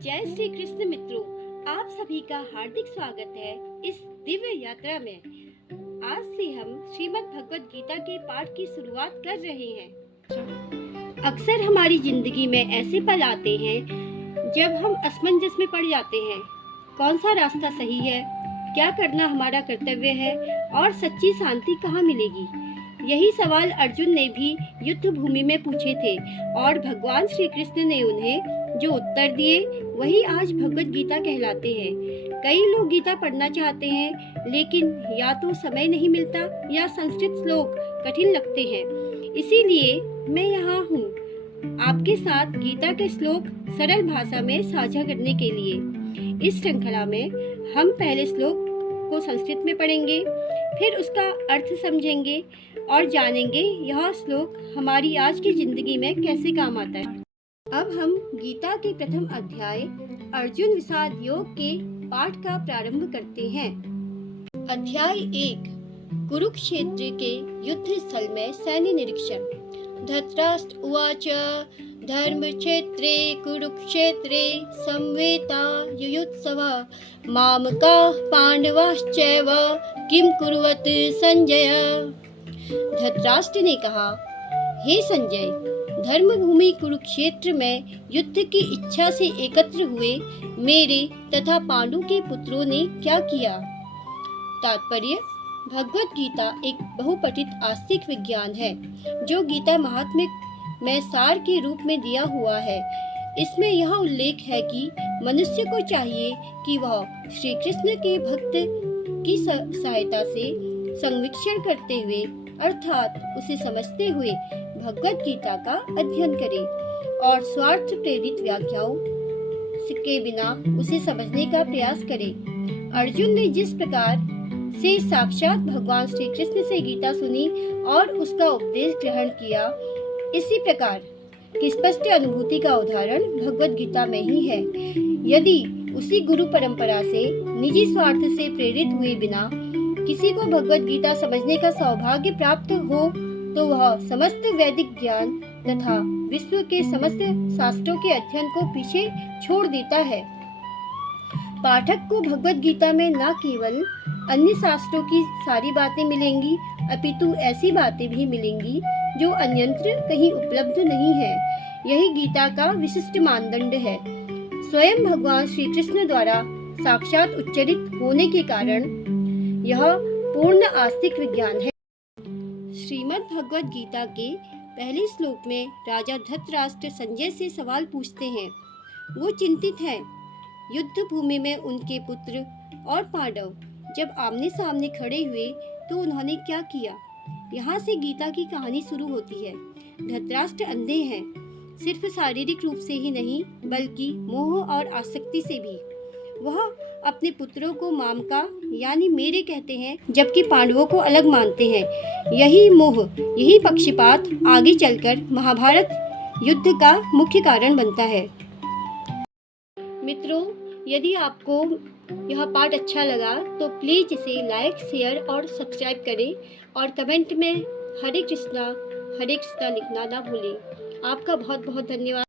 जय श्री कृष्ण मित्रों, आप सभी का हार्दिक स्वागत है इस दिव्य यात्रा में। आज से हम श्रीमद् भगवत गीता के पाठ की शुरुआत कर रहे हैं। अक्सर हमारी जिंदगी में ऐसे पल आते हैं जब हम असमंजस में पड़ जाते हैं। कौन सा रास्ता सही है, क्या करना हमारा कर्तव्य है और सच्ची शांति कहाँ मिलेगी। यही सवाल अर्जुन ने भी युद्ध भूमि में पूछे थे और भगवान श्री कृष्ण ने उन्हें जो उत्तर दिए वही आज भगवत गीता कहलाते हैं। कई लोग गीता पढ़ना चाहते हैं लेकिन या तो समय नहीं मिलता या संस्कृत श्लोक कठिन लगते हैं। इसीलिए मैं यहाँ हूँ आपके साथ गीता के श्लोक सरल भाषा में साझा करने के लिए। इस श्रृंखला में हम पहले श्लोक को संस्कृत में पढ़ेंगे, फिर उसका अर्थ समझेंगे और जानेंगे यह श्लोक हमारी आज की जिंदगी में कैसे काम आता है। अब हम गीता के प्रथम अध्याय अर्जुन विषाद योग के पाठ का प्रारंभ करते हैं। अध्याय 1 कुरुक्षेत्र के युद्ध स्थल में सैन्य निरीक्षण। धृतराष्ट्र उवाच धर्मक्षेत्रे कुरुक्षेत्रे संवेता युयुत्सवः मामकाः पांडवाश्चैव किं कुर्वत संजय। धृतराष्ट्र ने कहा, हे संजय, धर्मभूमि कुरुक्षेत्र में युद्ध की इच्छा से एकत्र हुए मेरे तथा पांडु के पुत्रों ने क्या किया। तात्पर्य: भगवत गीता एक बहुपठित आस्तिक विज्ञान है जो गीता महात्म्य में सार के रूप में दिया हुआ है। इसमें यह उल्लेख है कि मनुष्य को चाहिए कि वह श्री कृष्ण के भक्त की सहायता से संवीक्षण करते हुए अर्थात उसे समझते हुए भगवत गीता का अध्ययन करे और स्वार्थ प्रेरित व्याख्याओं के बिना उसे समझने का प्रयास करे। अर्जुन ने जिस प्रकार से साक्षात भगवान श्री कृष्ण से गीता सुनी और उसका उपदेश ग्रहण किया, इसी प्रकार की स्पष्ट अनुभूति का उदाहरण भगवत गीता में ही है। यदि उसी गुरु परंपरा से निजी स्वार्थ से प्रेरित हुए बिना किसी को भगवत गीता समझने का सौभाग्य प्राप्त हो तो वह समस्त वैदिक ज्ञान तथा विश्व के समस्त शास्त्रों के अध्ययन को पीछे छोड़ देता है। पाठक को भगवत गीता में न केवल अन्य शास्त्रों की सारी बातें मिलेंगी अपितु ऐसी बातें भी मिलेंगी जो अन्यत्र कहीं उपलब्ध नहीं है। यही गीता का विशिष्ट मानदंड है। स्वयं भगवान श्री कृष्ण द्वारा साक्षात उच्चरित होने के कारण यह पूर्ण आस्तिक विज्ञान है। श्रीमद् भगवत गीता के पहले श्लोक में राजा धृतराष्ट्र संजय से सवाल पूछते हैं। वो चिंतित हैं। युद्ध भूमि में उनके पुत्र और पांडव जब आमने सामने खड़े हुए तो उन्होंने क्या किया। यहाँ से गीता की कहानी शुरू होती है। धृतराष्ट्र अंधे हैं, सिर्फ शारीरिक रूप से ही नहीं बल्कि मोह और आसक्ति से भी। वह अपने पुत्रों को मामका यानी मेरे कहते हैं जबकि पांडवों को अलग मानते हैं। यही मोह, यही पक्षपात आगे चलकर महाभारत युद्ध का मुख्य कारण बनता है। मित्रों, यदि आपको यह पाठ अच्छा लगा तो प्लीज इसे लाइक, शेयर और सब्सक्राइब करें और कमेंट में हरे कृष्णा लिखना ना भूलें। आपका बहुत बहुत धन्यवाद।